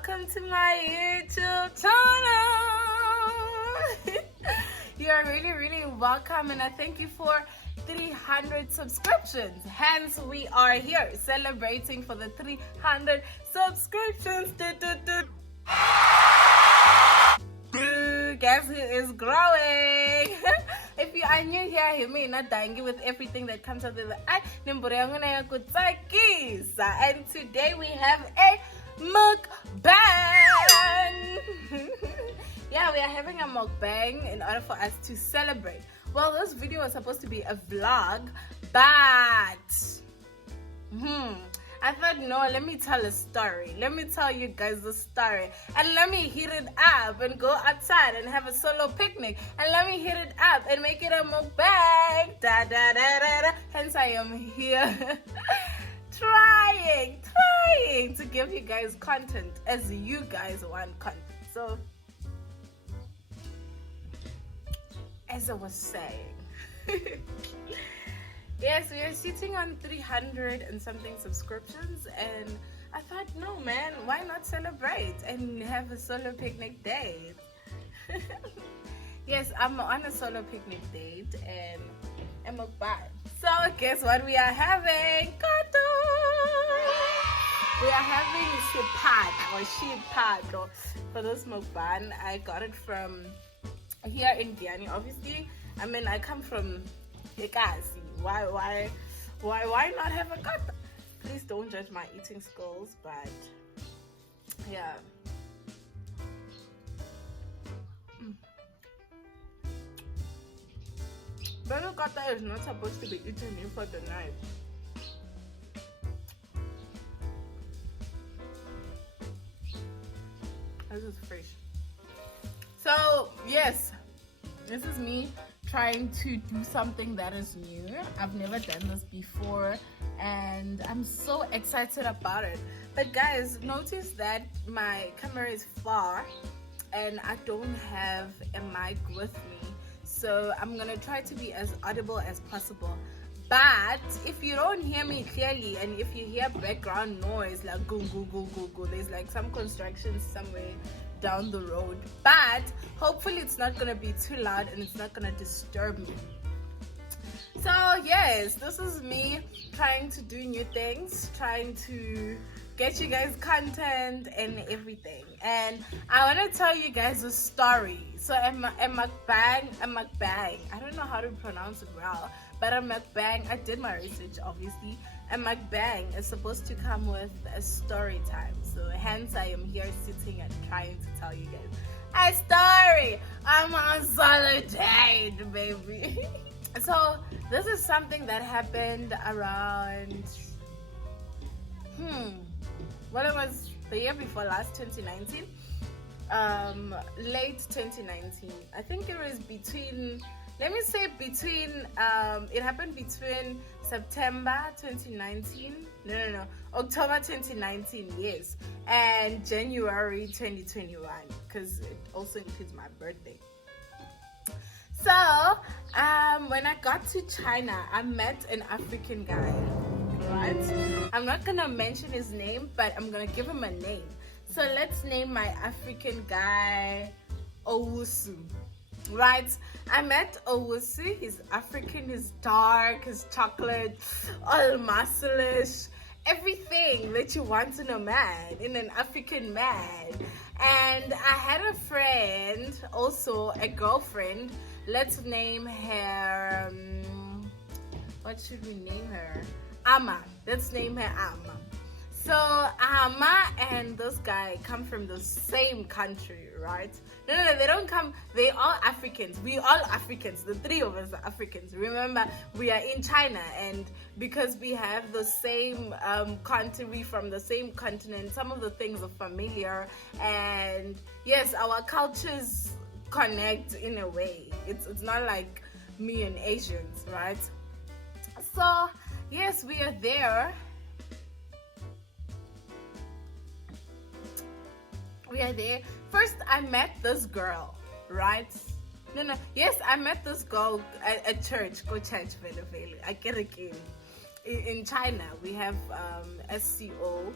welcome to my YouTube channel. You are really welcome, and I thank you for 300 subscriptions. Hence, we are here celebrating for the 300 subscriptions. Guess who is growing? If you are new here, you may not dangy with everything that comes out of the eye. And today we have a mukbang. Yeah, we are having a mukbang in order for us to celebrate. Well, this video was supposed to be a vlog, but I thought, no, let me tell a story. Let me tell you guys the story. And let me heat it up and go outside and have a solo picnic. And let me heat it up and make it a mukbang. Hence, I am here trying to give you guys content as you guys want content. So, as I was saying, yes, we are sitting on 300 and something subscriptions, and I thought, no man, why not celebrate and have a solo picnic date? Yes, I'm on a solo picnic date and I'm a mukbang. So guess what we are having? Kota! We are having sheepad for this mukbang. I got it from here in Diani. Obviously, I mean, I come from Ekasi. Why not have a kota? Please don't judge my eating skills, but yeah. But a kota is not supposed to be eaten in for the night. This is fresh. So yes, this is me trying to do something that is new. I've never done this before and I'm so excited about it. But guys, notice that my camera is far and I don't have a mic with me, so I'm gonna try to be as audible as possible. But if you don't hear me clearly and if you hear background noise like go, there's like some construction somewhere down the road, but hopefully it's not gonna be too loud and it's not gonna disturb me. So yes, this is me trying to do new things, trying to get you guys content and everything. And I want to tell you guys a story. So a mukbang, I don't know how to pronounce it well, but a mukbang, I did my research obviously. A mukbang is supposed to come with a story time. So hence I am here sitting and trying to tell you guys a story. I'm on solid date, baby. So this is something that happened around well, it was the year before last, 2019, late 2019. I think it was between, let me say between, it happened between September 2019, no, October 2019, yes, and January 2021, because it also includes my birthday. So, when I got to China, I met an African guy, right? I'm not gonna mention his name, but I'm gonna give him a name. So let's name my African guy Owusu, right? I met Owusu. He's African, he's dark, he's chocolate, all muscleish, everything that you want in a man, in an African man. And I had a friend, also a girlfriend. Let's name her, what should we name her? Ama. Let's name her Ama. So Ama and this guy come from the same country, right? No, they don't come. They all Africans. We all Africans. The three of us are Africans. Remember, we are in China, and because we have the same continent, we from the same continent. Some of the things are familiar, and yes, our cultures connect in a way. It's not like me and Asians, right? So yes, we are there. First, I met this girl, right? No. Yes, I met this girl at church. Go church, I get a game. In China, we have SCO,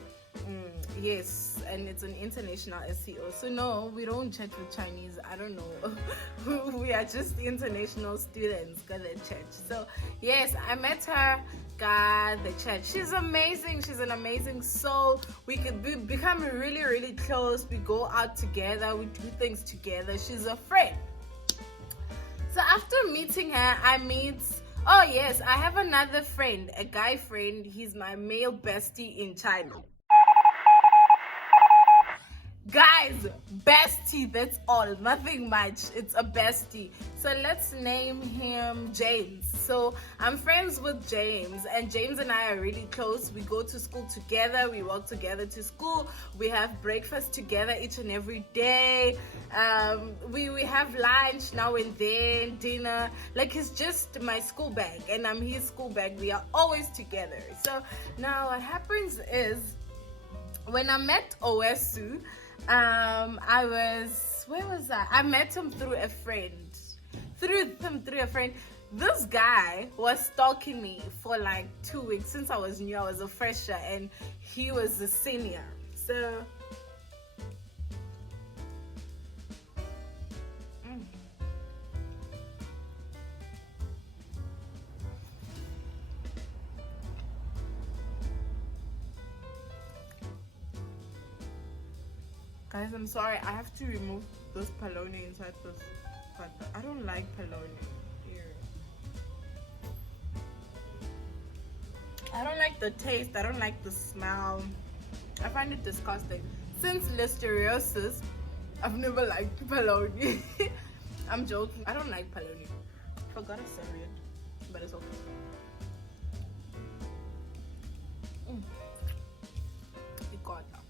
Yes, and it's an international SEO. So no, we don't chat with Chinese. I don't know. We are just international students got the church. So yes, I met her, got the church. She's amazing. She's an amazing soul. We could become really, really close. We go out together. We do things together. She's a friend. So after meeting her, oh yes, I have another friend, a guy friend. He's my male bestie in China. Guys, bestie, that's all, nothing much. It's a bestie. So let's name him James. So I'm friends with James, and James and I are really close. We go to school together, we walk together to school, we have breakfast together each and every day. We have lunch now and then, dinner. Like, he's just my school bag and I'm his school bag. We are always together. So now what happens is, when I met Owesu, where was I? I met him through a friend. Through a friend. This guy was stalking me for like 2 weeks. Since I was new, I was a fresher and he was a senior. So guys, I'm sorry, I have to remove this polony inside this, but I don't like polony. I don't like the taste, I don't like the smell. I find it disgusting. Since listeriosis, I've never liked polony. I'm joking, I don't like polony. Forgot to say it, but it's okay. Kota.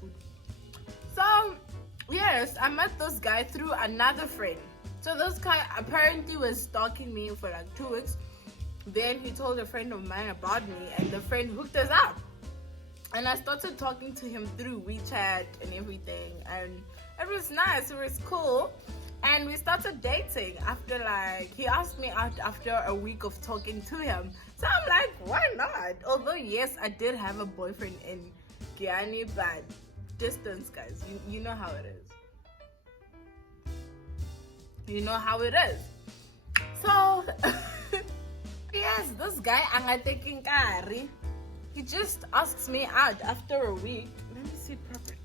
Food. So yes, I met this guy through another friend. So this guy apparently was stalking me for like 2 weeks. Then he told a friend of mine about me, and the friend hooked us up. And I started talking to him through WeChat and everything, and it was nice, it was cool. And we started dating after, like, he asked me out after a week of talking to him. So I'm like, why not? Although yes, I did have a boyfriend in Guyana, but distance, guys, you know how it is. You know how it is. So yes, this guy, Angateking Kari, he just asks me out after a week. Let me see properly.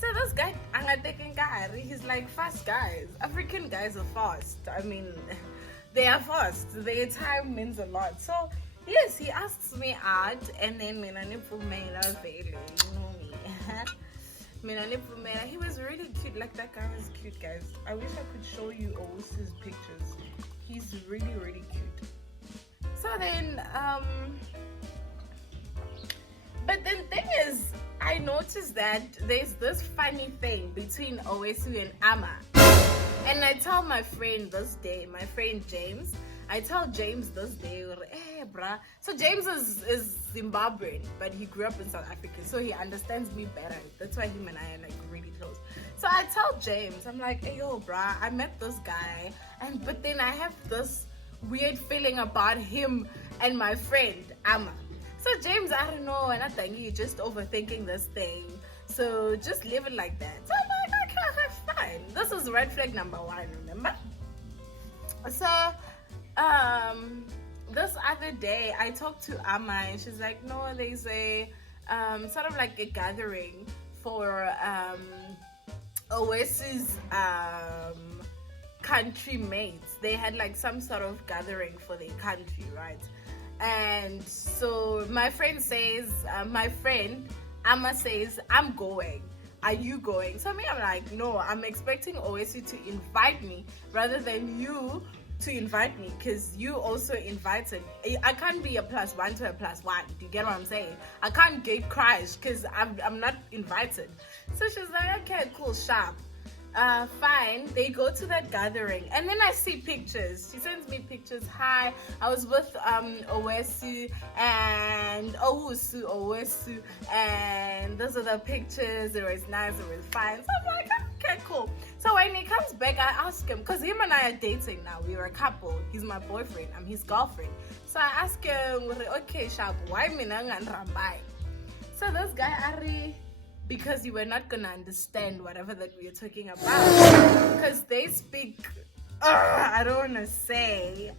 So this guy, Angateking Kari, he's like fast guys. African guys are fast. I mean, they are fast. Their time means a lot. So yes, he asks me out, and then he was really cute. Like, that guy was cute, guys. I wish I could show you all his pictures. He's really, really cute. So then, but the thing is, I noticed that there's this funny thing between Owesu and Ama. And I tell my friend this day, my friend James, I tell James this day, hey, bruh. So James is Zimbabwean, but he grew up in South Africa, so he understands me better. That's why him and I are like really close. So I tell James, I'm like, hey, yo, bruh, I met this guy, but then I have this weird feeling about him and my friend, Ama. So James, I don't know, and I think you're just overthinking this thing. So just leave it like that. So I'm like, okay, fine. This is red flag number 1, remember? So this other day I talked to Ama, and she's like, no, there's a sort of like a gathering for Owesu's country mates. They had like some sort of gathering for their country, right? And so my friend says, my friend Ama says, I'm going. Are you going? So me, I'm like, no, I'm expecting Owesu to invite me rather than you to invite me, because you also invited. I can't be a +1 to a +1. Do you get what I'm saying? I can't gate crash because I'm not invited. So she's like, okay, cool, sharp. fine. They go to that gathering, and then I see pictures. She sends me pictures. Hi, I was with Owesu and Owesu, and those are the pictures. It was nice. It was fine. So I'm like, okay, cool. So when he comes back, I ask him, because him and I are dating now. We were a couple. He's my boyfriend. I'm his girlfriend. So I ask him, okay, Sharp, why Minang and Rambai? So this guy, Ari, because you were not gonna understand whatever that we are talking about, because they speak, I don't wanna say,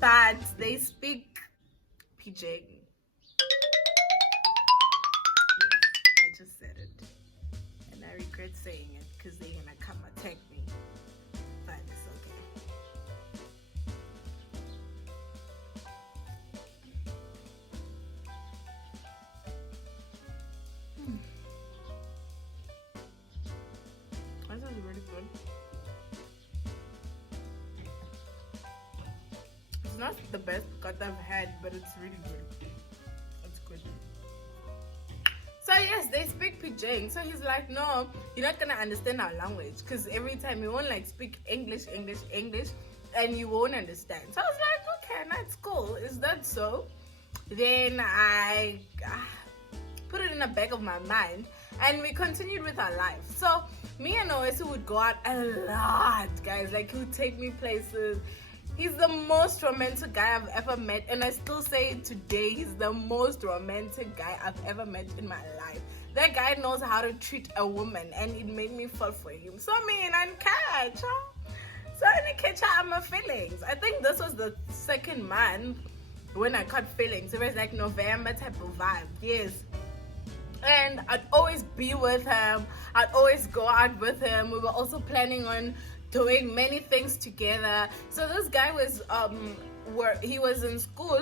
but they speak PJ. I just said it, and I regret saying it because they're gonna come attack me, but it's okay. This is really good. It's not the best cut I've had, but it's really good. It's good. So yes, they speak Pidgin. So he's like, no, you're not gonna understand our language, because every time you won't like speak English, and you won't understand. So I was like, okay, that's cool. Is that so? Then I put it in the back of my mind, and we continued with our life. So me and Oesu would go out a lot, guys. Like, he would take me places. He's the most romantic guy I've ever met, and I still say it today. He's the most romantic guy I've ever met in my life. That guy knows how to treat a woman, and it made me fall for him. So me and I catch, so I catch my feelings. I think this was the second month when I caught feelings. It was like November type of vibe. Yes. And I'd always be with him. I'd always go out with him. We were also planning on doing many things together. So this guy was he was in school,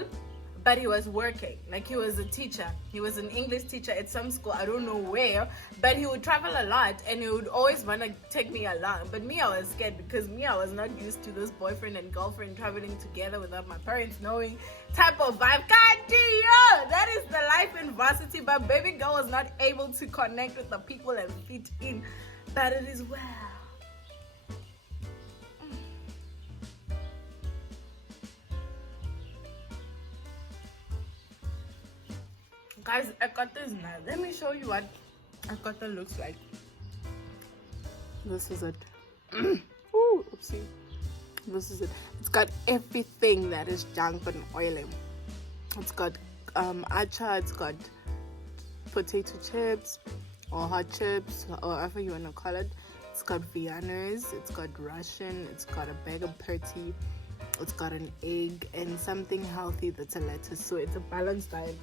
but he was working. Like, he was a teacher. He was an English teacher at some school, I don't know where, but he would travel a lot, and he would always want to take me along. But me, I was scared, because me, I was not used to this boyfriend and girlfriend traveling together without my parents knowing type of vibe. God damn, that is the life in varsity. But baby girl was not able to connect with the people and fit in, but it is well. Guys, Ekota is nice. Let me show you what Ekota looks like. This is it. Ooh, oopsie. This is it. It's got everything that is junk and oily. It's got acha, it's got potato chips or hot chips, or whatever you want to call it. It's got Vienners, it's got Russian, it's got a bag of perty, it's got an egg, and something healthy that's a lettuce. So it's a balanced diet.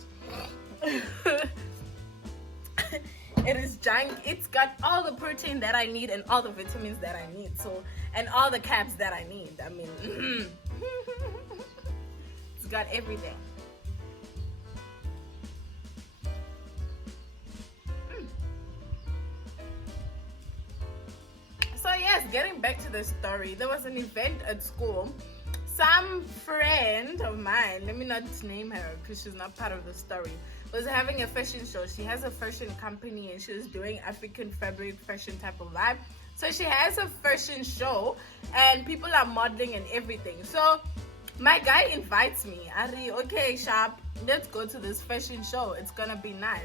It is junk. It's got all the protein that I need and all the vitamins that I need, so, and all the carbs that I need. I mean, it's got everything. So yes, getting back to the story, there was an event at school. Some friend of mine, let me not name her because she's not part of the story, was having a fashion show. She has a fashion company, and she was doing African fabric fashion type of vibe. So she has a fashion show, and people are modeling and everything. So my guy invites me. Ari, okay, Sharp, let's go to this fashion show. It's gonna be nice.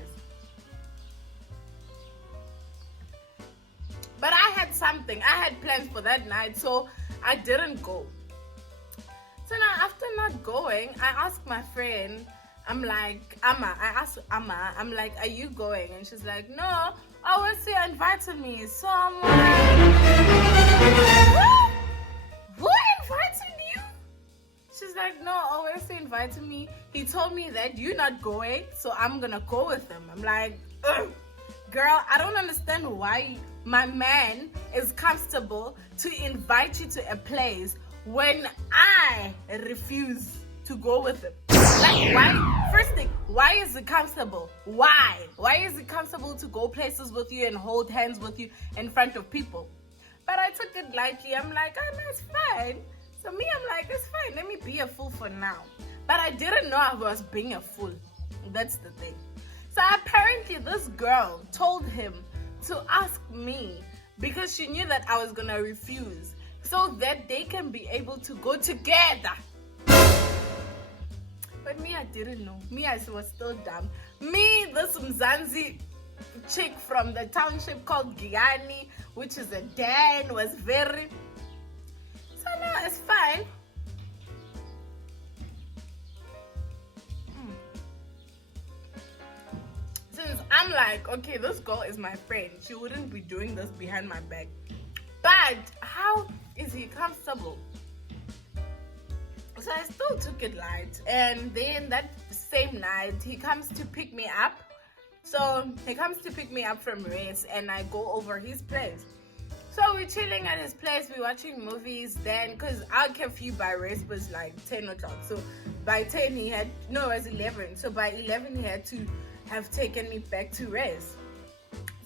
But I had something. I had plans for that night, so I didn't go. So now, after not going, I asked my friend, I'm like, Amma, I asked Amma, I'm like, are you going? And she's like, no, Owesu invited me. So I'm like, who invited you? She's like, no, Owesu invited me. He told me that you're not going, so I'm gonna go with him. I'm like, ugh. Girl, I don't understand why my man is comfortable to invite you to a place when I refuse to go with him. Like, why? First thing, why is it comfortable? Why? Why is it comfortable to go places with you and hold hands with you in front of people? But I took it lightly. I'm like, oh, no, it's fine. So me, I'm like, it's fine. Let me be a fool for now. But I didn't know I was being a fool. That's the thing. So apparently this girl told him to ask me because she knew that I was gonna refuse, so that they can be able to go together. But me, I didn't know. Me, I was still dumb. Me, this Mzansi chick from the township called Giyani, which is a Dan, was very... So no, it's fine. Since I'm like, okay, this girl is my friend, she wouldn't be doing this behind my back. But how is he comfortable? So I still took it light, and then that same night he comes to pick me up. So he comes to pick me up from race, and I go over his place. So we're chilling at his place, we're watching movies then, because our curfew by race was like 10 o'clock. So by 10 he had, no, it was 11. So by 11 he had to have taken me back to race.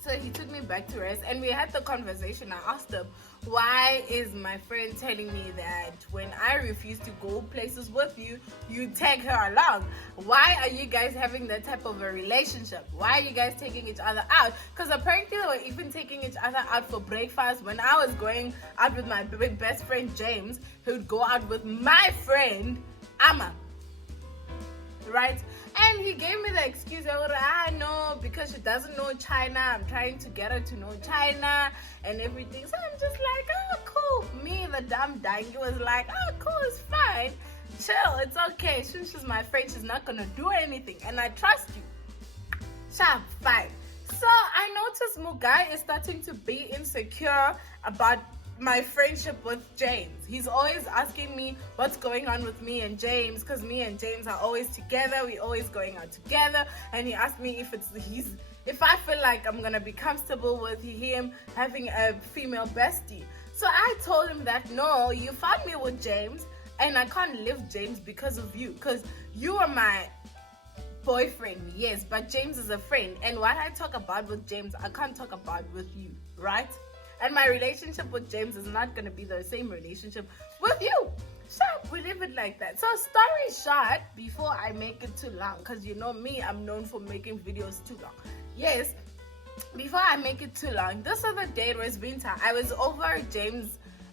So he took me back to rest, and we had the conversation. I asked him, why is my friend telling me that when I refuse to go places with you, you take her along? Why are you guys having that type of a relationship? Why are you guys taking each other out? Because apparently they were even taking each other out for breakfast. When I was going out with my best friend James, he would go out with my friend Amma, right? And he gave me the excuse, I know, because she doesn't know China, I'm trying to get her to know China and everything. So I'm just like, oh, cool. Me, the dumb dangy, was like, oh, cool, it's fine. Chill, it's okay. Since she's my friend, she's not going to do anything. And I trust you. Sharp, fine. So I noticed Mugai is starting to be insecure about my friendship with James. He's always asking me what's going on with me and James, because me and James are always together, we're always going out together. And he asked me if I feel like I'm gonna be comfortable with him having a female bestie. So I told him that no, you found me with James and I can't leave James because of you, because you are my boyfriend, yes, but James is a friend, and what I talk about with James I can't talk about with you, right? And my relationship with James is not going to be the same relationship with you. So we leave it like that. So story short, before I make it too long, because you know me, I'm known for making videos too long. Yes, before I make it too long, this other day, it was winter. I was over I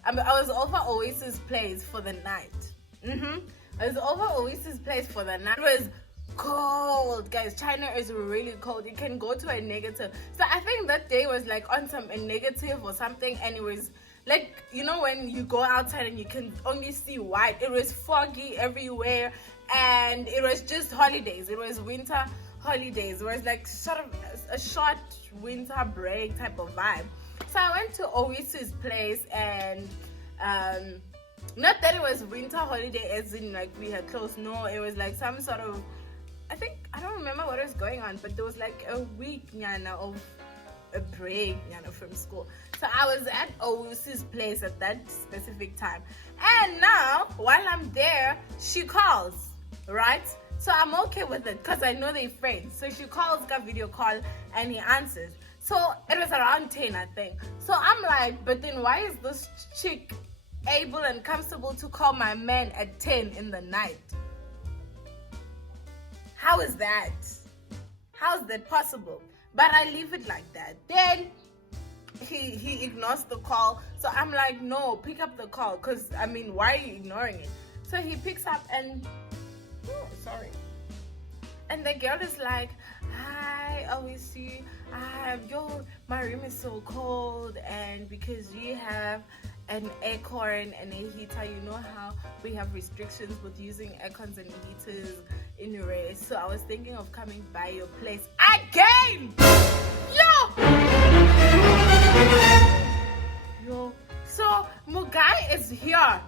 was over Oasis' place for the night. I was over Oasis' place for the night. It was cold, guys. China is really cold. It can go to a negative. So I think that day was like on a negative or something, and it was like, you know, when you go outside and you can only see white. It was foggy everywhere, and it was just holidays. It was winter holidays. It was like sort of a short winter break type of vibe. So I went to Oasis' place, and not that it was winter holiday as in like we had closed. No, it was like some sort of, I don't remember what was going on, but there was like a week of a break from school. So I was at Oasis' place at that specific time. And now, while I'm there, she calls, right? So I'm okay with it because I know they're friends. So she calls, got video call, and he answers. So it was around 10, I think. So I'm like, but then why is this chick able and comfortable to call my man at 10 in the night? How is that? How is that possible? But I leave it like that. Then he ignores the call. So I'm like, no, pick up the call. Because, I mean, why are you ignoring it? So he picks up and, oh, sorry. And the girl is like, hi, OEC. My room is so cold. And because you have an aircon and a heater, you know how we have restrictions with using aircons and heaters in your race. So I was thinking of coming by your place again. Yo. So Mugai is here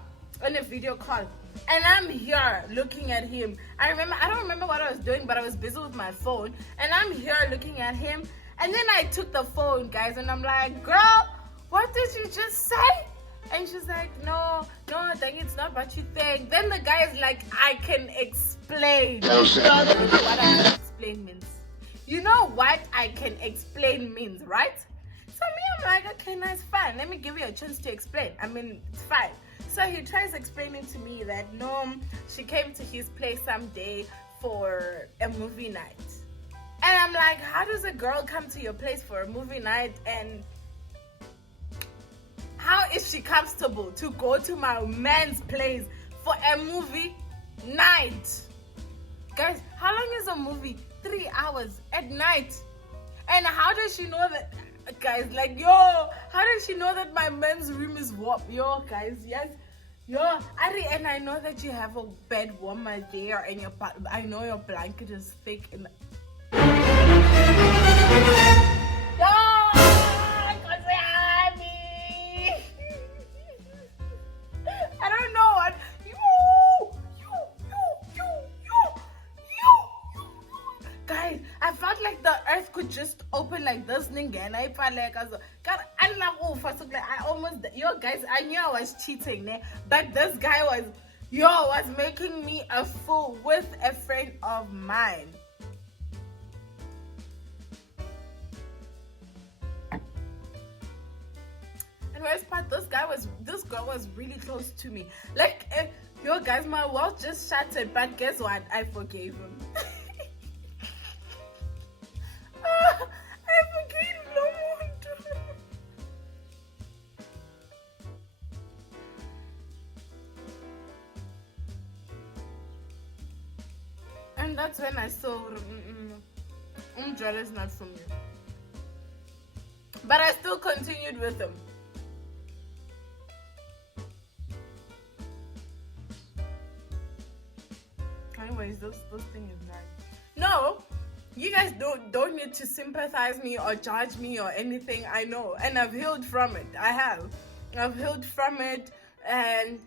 on a video call, and I'm here looking at him. I don't remember what I was doing, but I was busy with my phone, and I'm here looking at him. And then I took the phone, guys, and I'm like, girl, what did you just say? And she's like, no, I think it's not what you think. Then the guy is like, I can explain. You know what I can explain means. You know what I can explain means, right? So me, I'm like, okay, nice, fine. Let me give you a chance to explain. I mean, it's fine. So he tries explaining to me that, no, she came to his place someday for a movie night. And I'm like, how does a girl come to your place for a movie night? And how is she comfortable to go to my man's place for a movie night? Guys, how long is a movie? 3 hours at night. And how does she know that? Guys, like, yo, how does she know that my man's room is warm? Yo, guys, yes. Yo, and I know that you have a bed warmer there, and I know your blanket is thick. And yo, I don't know what. Guys, I felt like the earth could just open like this, and I felt like I almost, yo guys, I knew I was cheating, but this guy was making me a fool with a friend of mine. And worst part, this girl was really close to me. Like, yo guys, my world just shattered, but guess what? I forgave him. I forgave no more. And that's when I saw jealous not from you. But I still continued with him. Anyways, this thing is nice. No, you guys don't need to sympathize me or judge me or anything. I know, and I've healed from it. I've healed from it, and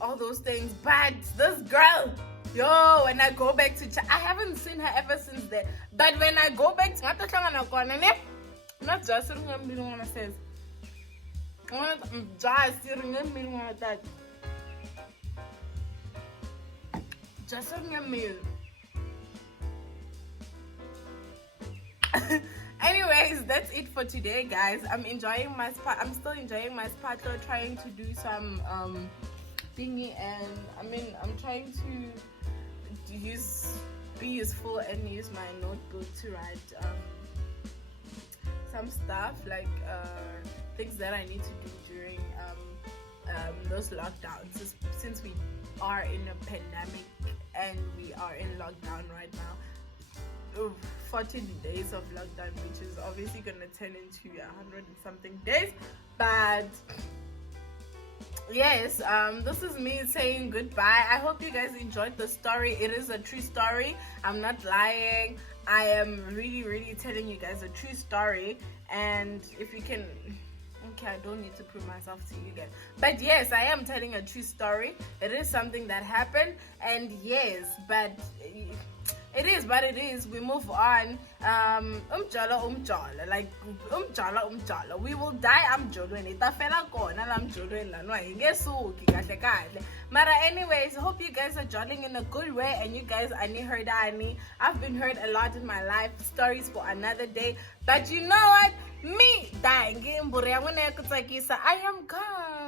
all those things. But this girl, yo, when I go back to I haven't seen her ever since then. But when I go back to not just says, just a meal. Anyways, that's it for today, guys. I'm enjoying my spa. I'm still enjoying my spa, trying to do some thingy, and I'm trying to be useful and use my notebook to write some stuff, like things that I need to do during those lockdowns, since we are in a pandemic and we are in lockdown right now. 14 days of lockdown, which is obviously gonna turn into 100 and something days. But yes, this is me saying goodbye. I hope you guys enjoyed the story. It is a true story. I'm not lying. I am really telling you guys a true story. And if you can, okay, I don't need to prove myself to you guys, but yes, I am telling a true story. It is something that happened, and yes, but it is. We move on. Like we will die. I'm jolweni. Tafela kona la mjolweni la no ingesuki kahle kahle. Mara anyways, hope you guys are jolling in a good way, and you guys heard Ani. I've been hurt a lot in my life. Stories for another day. But you know what? Me dying in I am gone.